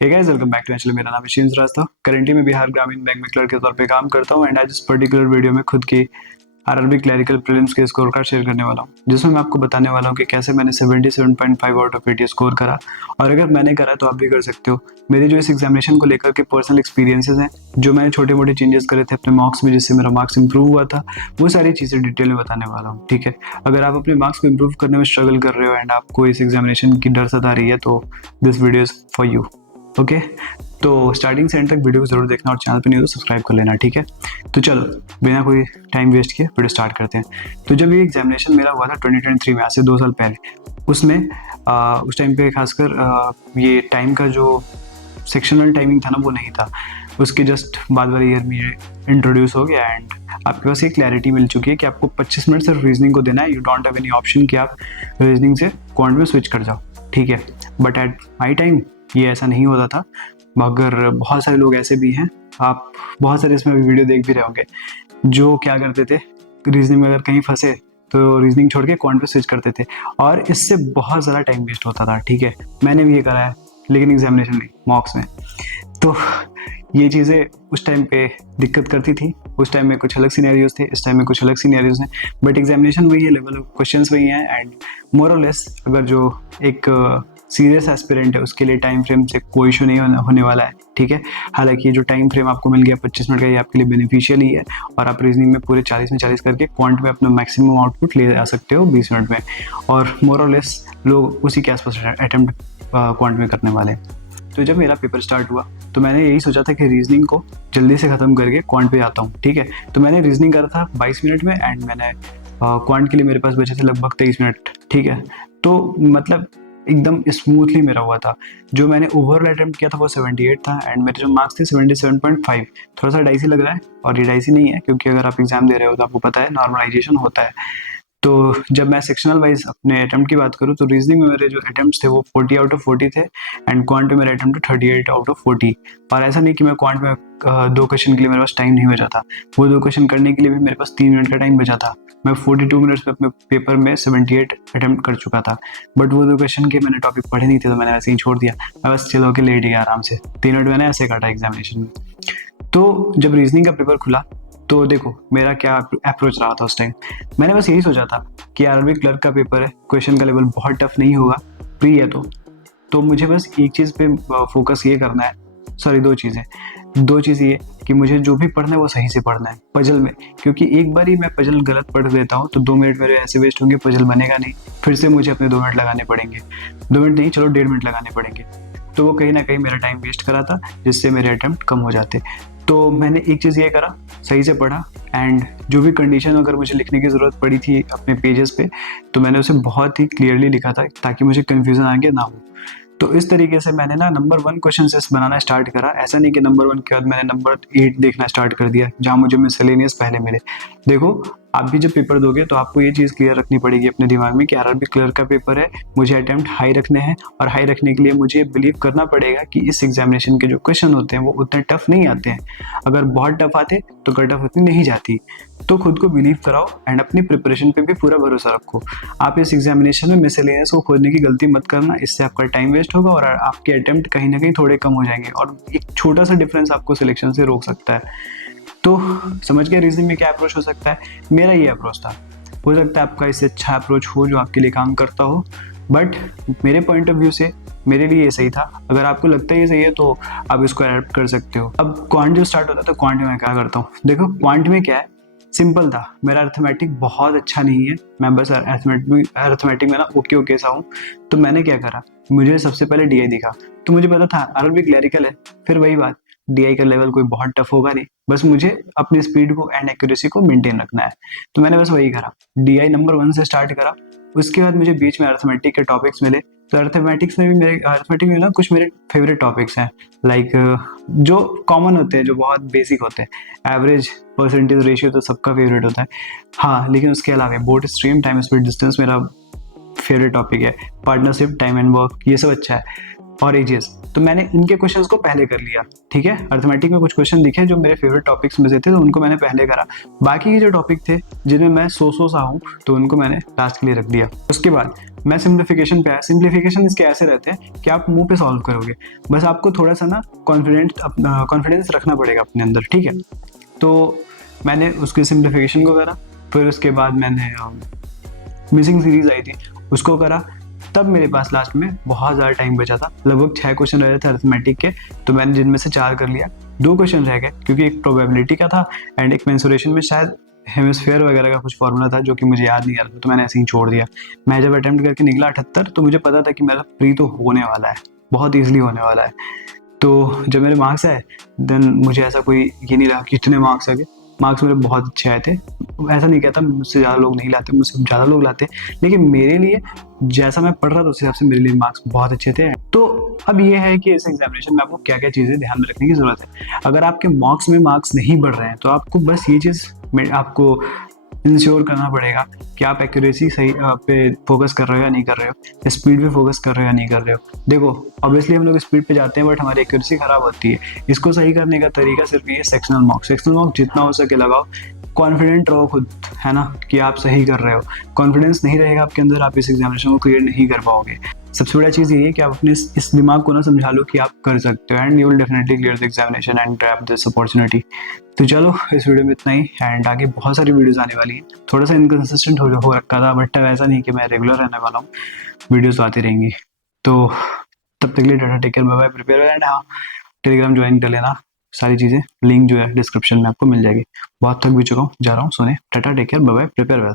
Hey guys, welcome back to channel. मेरा नाम है शीन श्रीवास्तव। करेंटली मैं बिहार ग्रामीण बैंक में क्लर्क के तौर पे काम करता हूँ एंड आज इस पर्टिकुलर वीडियो में खुद की आरआरबी क्लरिकल प्रीलिम्स के स्कोर कार्ड शेयर करने वाला हूँ, जिसमें मैं आपको बताने वाला हूँ कि कैसे मैंने 77.5 आउट ऑफ 80 स्कोर करा। और अगर मैंने करा तो आप भी कर सकते हो। मेरी जो इस एग्जामिनेशन को लेकर के पर्सनल एक्सपीरियंसेस हैं, जो मैंने छोटे मोटे चेंजेस करे थे अपने मार्क्स में जिससे मेरा मार्क्स इंप्रूव हुआ था, वो सारी चीज़ें डिटेल में बताने वाला हूँ। ठीक है, अगर आप अपने मार्क्स को इंप्रूव करने में स्ट्रगल कर रहे हो एंड आपको इस एग्जामिनेशन की डर सता रही है तो this video is for you. Okay, तो स्टार्टिंग से एंड तक वीडियो को जरूर देखना और चैनल पे नहीं हो तो सब्सक्राइब कर लेना। ठीक है, तो चलो बिना कोई टाइम वेस्ट किए वीडियो स्टार्ट करते हैं। तो जब ये एग्जामिनेशन मेरा हुआ था 2023 में, आज से 2 साल पहले, उसमें उस टाइम पे खासकर ये टाइम का जो सेक्शनल टाइमिंग था ना वो नहीं था। उसके जस्ट बाद वाले ईयर में इंट्रोड्यूस हो गया एंड आपके पास एक क्लैरिटी मिल चुकी है कि आपको 25 मिनट सिर्फ रीजनिंग को देना है। You don't have any option कि आप रीजनिंग से क्वांट में स्विच कर जाओ। ठीक है, बट एट माई टाइम ये ऐसा नहीं होता था, मगर बहुत सारे लोग ऐसे भी हैं, आप बहुत सारे इसमें वीडियो देख भी रहे होंगे, जो क्या करते थे, रीजनिंग में अगर कहीं फंसे तो रीजनिंग छोड़ के क्वांट पे स्विच करते थे और इससे बहुत ज़्यादा टाइम वेस्ट होता था। ठीक है, मैंने भी ये करा है, लेकिन एग्जामिनेशन नहीं, मॉक्स में। तो ये चीज़ें उस टाइम पे दिक्कत करती थी। उस टाइम में कुछ अलग सिनेरियोज थे, इस टाइम में कुछ अलग सिनेरियोज हैं, बट एग्जामिनेशन वही है, लेवल ऑफ क्वेश्चंस वही हैं एंड मोर और लेस अगर जो एक सीरियस एस्पिरेंट है उसके लिए टाइम फ्रेम से कोई इशू नहीं होने वाला है। ठीक है, हालांकि जो टाइम फ्रेम आपको मिल गया 25 मिनट का, ये आपके लिए बेनिफिशियल ही है और आप रीजनिंग में पूरे 40 में 40 करके क्वांट में अपना मैक्सिमम आउटपुट ले आ सकते हो 20 मिनट में, और मोर और लेस लोग उसी के आसपास अटेम्प्ट क्वांट में करने वाले हैं। तो जब मेरा पेपर स्टार्ट हुआ तो मैंने यही सोचा था कि रीजनिंग को जल्दी से ख़त्म करके क्वांट पे आता हूँ। ठीक है, तो मैंने रीजनिंग करा था 22 मिनट में एंड मैंने क्वांट के लिए मेरे पास बचे थे लगभग 23 मिनट। ठीक है, तो मतलब एकदम स्मूथली मेरा हुआ था। जो मैंने ओवरऑल अटेम्प्ट किया था वो 78 था एंड मेरे जो मार्क्स थे 77.5। थोड़ा सा डाइसी लग रहा है और ये डाइसी नहीं है, क्योंकि अगर आप एग्जाम दे रहे हो तो आपको पता है नॉर्मलाइजेशन होता है। तो जब मैं सेक्शनल वाइज अपने अटेम्प्ट की बात करूँ तो रीजनिंग में मेरे जो अटेम्प्ट्स थे वो 40 आउट ऑफ 40 थे एंड क्वांट में मेरे अटेम्प्ट 38 आउट ऑफ 40। और ऐसा नहीं कि मैं क्वांट में 2 क्वेश्चन के लिए मेरे पास टाइम नहीं बचा था, वो 2 क्वेश्चन करने के लिए भी मेरे पास 3 मिनट का टाइम बचा था। मैं 42 मिनट्स में अपने पेपर में 78 अटेम्प्ट कर चुका था, बट वो 2 क्वेश्चन के मैंने टॉपिक पढ़े नहीं थे तो मैंने ऐसे ही छोड़ दिया। मैं बस चलो के लेट गया आराम से, 3 मिनट मैंने ऐसे काटा एग्जामिनेशन में। तो जब रीजनिंग का पेपर खुला तो देखो मेरा क्या अप्रोच रहा था उस टाइम। मैंने बस यही सोचा था कि आरआरबी क्लर्क का पेपर है, क्वेश्चन का लेवल बहुत टफ नहीं होगा, प्री है तो मुझे बस एक चीज़ पे फोकस ये करना है, सॉरी दो चीज़ ये कि मुझे जो भी पढ़ना है वो सही से पढ़ना है पजल में, क्योंकि एक बार ही मैं पजल गलत पढ़ देता हूँ तो 2 मिनट मेरे ऐसे वेस्ट होंगे, पजल बनेगा नहीं, फिर से मुझे अपने 2 मिनट लगाने पड़ेंगे, 2 मिनट नहीं चलो 1.5 मिनट लगाने पड़ेंगे। तो वो कहीं ना कहीं मेरा टाइम वेस्ट करा था, जिससे मेरे अटेम्प्ट कम हो जाते। तो मैंने एक चीज़ ये करा, सही से पढ़ा एंड जो भी कंडीशन अगर मुझे लिखने की ज़रूरत पड़ी थी अपने पेजेस पे तो मैंने उसे बहुत ही क्लियरली लिखा था ताकि मुझे कन्फ्यूज़न आगे ना हो। तो इस तरीके से मैंने ना नंबर 1 क्वेश्चन से बनाना स्टार्ट करा। ऐसा नहीं कि नंबर 1 के बाद मैंने नंबर 8 देखना स्टार्ट कर दिया जहाँ मुझे मिसलेनियस पहले मिले। देखो आप भी जब पेपर दोगे तो आपको ये चीज़ क्लियर रखनी पड़ेगी अपने दिमाग में कि आरआरबी क्लर्क का पेपर है, मुझे अटेम्प्ट हाई रखने हैं और हाई रखने के लिए मुझे बिलीव करना पड़ेगा कि इस एग्जामिनेशन के जो क्वेश्चन होते हैं वो उतने टफ नहीं आते हैं। अगर बहुत टफ आते तो कट ऑफ उतनी नहीं जाती। तो खुद को बिलीव कराओ एंड अपनी प्रिपरेशन पे भी पूरा भरोसा रखो। आप इस एग्जामिनेशन में मिसलेनियस को खोजने की गलती मत करना, इससे आपका टाइम वेस्ट होगा और आपके अटेम्प्ट कहीं ना कहीं थोड़े कम हो जाएंगे और एक छोटा सा डिफरेंस आपको सिलेक्शन से रोक सकता है। तो समझ गया रीजनिंग में क्या अप्रोच हो सकता है। मेरा ये अप्रोच था, हो सकता है आपका इससे अच्छा अप्रोच हो जो आपके लिए काम करता हो, बट मेरे पॉइंट ऑफ व्यू से मेरे लिए ये सही था। अगर आपको लगता है ये सही है तो आप इसको एडेप्ट कर सकते हो। अब क्वांट जो स्टार्ट होता है तो क्वांट में मैं क्या करता हूँ, देखो क्वांट में क्या है, सिंपल था। मेरा अर्थमेटिक बहुत अच्छा नहीं है, मैं बस अर्थमेटिक में ना ओके सा हूँ। तो मैंने क्या करा, मुझे सबसे पहले डीआई दिखा तो मुझे पता था आरआरबी क्लरिकल है, फिर वही बात, डीआई का लेवल कोई बहुत टफ होगा नहीं, बस मुझे अपनी स्पीड को एंड एक्यूरेसी को मेंटेन रखना है। तो मैंने बस वही करा, डीआई नंबर 1 से स्टार्ट करा। उसके बाद मुझे बीच में अर्थमेटिक के टॉपिक्स मिले, तो अर्थमेटिक्स में भी मेरे अर्थमेटिक में ना कुछ मेरे फेवरेट टॉपिक्स हैं, लाइक जो कॉमन होते हैं, जो बहुत बेसिक होते हैं। एवरेज, परसेंटेज रेशियो तो सबका फेवरेट होता है, हाँ, लेकिन उसके अलावा boat stream, time speed distance मेरा फेवरेट टॉपिक है। पार्टनरशिप, टाइम एंड वर्क, ये सब अच्छा है। और एजेस, तो मैंने इनके क्वेश्चंस को पहले कर लिया। ठीक है, अर्थमेटिक में कुछ क्वेश्चन दिखे जो मेरे फेवरेट टॉपिक्स में से थे, तो उनको मैंने पहले करा। बाकी के जो टॉपिक थे जिनमें मैं सो सा हूँ, तो उनको मैंने लास्ट के लिए रख दिया। उसके बाद मैं सिंप्लीफिकेशन पे आया। सिंप्लीफिकेशन इसके ऐसे रहते हैं कि आप मुंह पे सॉल्व करोगे, बस आपको थोड़ा सा ना कॉन्फिडेंस रखना पड़ेगा अपने अंदर। ठीक है, तो मैंने उसके सिंप्लीफिकेशन को करा, फिर उसके बाद मैंने मिसिंग सीरीज आई थी उसको करा। तब मेरे पास लास्ट में बहुत ज़्यादा टाइम बचा था, लगभग 6 क्वेश्चन रहे थे अर्थमेटिक के, तो मैंने जिनमें से 4 कर लिया। 2 क्वेश्चन रह गए क्योंकि एक प्रोबेबिलिटी का था एंड एक मेंसुरेशन में शायद हेमिस्फेयर वगैरह का कुछ फॉर्मूला था जो कि मुझे याद नहीं आ रहा था, तो मैंने ऐसे ही छोड़ दिया। मैं जब अटेम्प्ट करके निकला 78, तो मुझे पता था कि मेरा प्री तो होने वाला है, बहुत ईजिली होने वाला है। तो जब मेरे मार्क्स आए देन मुझे ऐसा कोई ये नहीं लगा कि इतने मार्क्स आ गए। मार्क्स मेरे बहुत अच्छे आए थे, ऐसा नहीं कहता मुझसे ज़्यादा लोग नहीं लाते, मुझसे ज़्यादा लोग लाते, लेकिन मेरे लिए जैसा मैं पढ़ रहा था उस हिसाब से मेरे लिए मार्क्स बहुत अच्छे थे। तो अब ये है कि इस एग्जामिनेशन में आपको क्या क्या चीज़ें ध्यान में रखने की ज़रूरत है। अगर आपके मॉक्स में मार्क्स नहीं बढ़ रहे हैं तो आपको बस ये चीज़ आपको इंश्योर करना पड़ेगा कि आप एक्यूरेसी सही पे फोकस कर रहे हो या नहीं कर रहे हो, स्पीड पे फोकस कर रहे हो या नहीं कर रहे हो। देखो ऑब्वियसली हम लोग स्पीड पे जाते हैं बट हमारी एक्यूरेसी खराब होती है। इसको सही करने का तरीका सिर्फ ये सेक्शनल मॉक जितना हो सके लगाओ। कॉन्फिडेंट रहो खुद, है ना, कि आप सही कर रहे हो। कॉन्फिडेंस नहीं रहेगा आपके अंदर, आप इस एग्जामिनेशन को क्लियर नहीं कर पाओगे। सबसे बड़ा चीज़ ये है कि आप अपने इस दिमाग को ना समझा लो कि आप कर सकते हो and you will definitely clear the examination and grab this opportunity. तो चलो इस वीडियो में इतना ही, एंड आगे बहुत सारी वीडियोस आने वाली हैं। थोड़ा सा इनकन्सिस्टेंट हो रखा था बट ऐसा नहीं कि मैं रेगुलर रहने वाला हूँ, वीडियोस आती रहेंगी। तो तब तक के लिए tata, take care, bye bye, prepare and हाँ, टेलीग्राम ज्वाइन कर लेना। सारी चीज़ें लिंक जो है डिस्क्रिप्शन में आपको मिल जाएगी। बहुत थक भी चुका हूँ, जा रहा हूँ सोने। Tata, take care, bye bye, prepare well.